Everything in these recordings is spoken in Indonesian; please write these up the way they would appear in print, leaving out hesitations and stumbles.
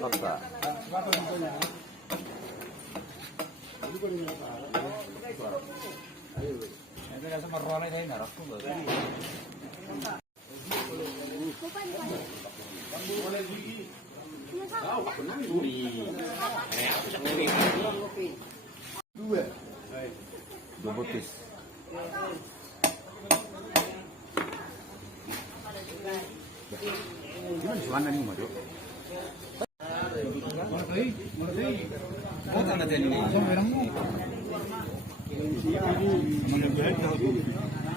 Paksa. Dua butis. Gimana suara nih, Mado?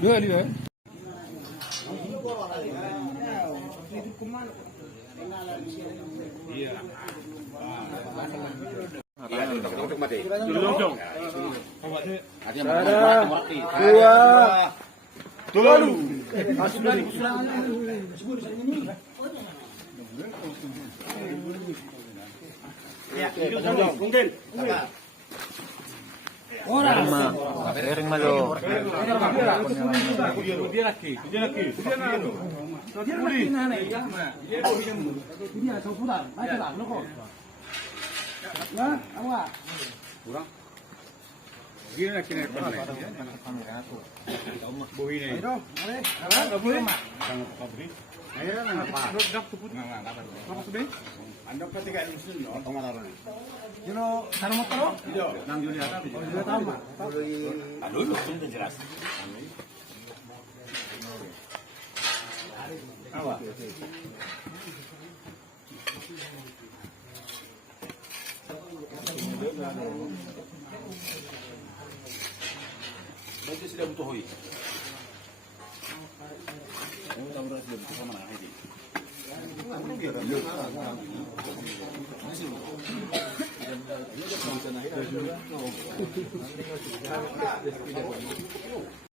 Dua dia. Iya. Dua. Piring malo. Dia lagi. Kurang. Gini nak kena kamera tu. Bohi ni. Ayo, ada boleh. Sangat pabrik. Ayo nak apa? Dak tu pun. Apa sudah? Anda pasti kan musim ni. Orang mana? Jino, sana motor lo? Tidak. Nang juni ada. Tidak tahu mah. Aduh, lu sudah jelas. Apa? Berarti sudah butuh hoi. Sudah butuh sama nak ini. Masih.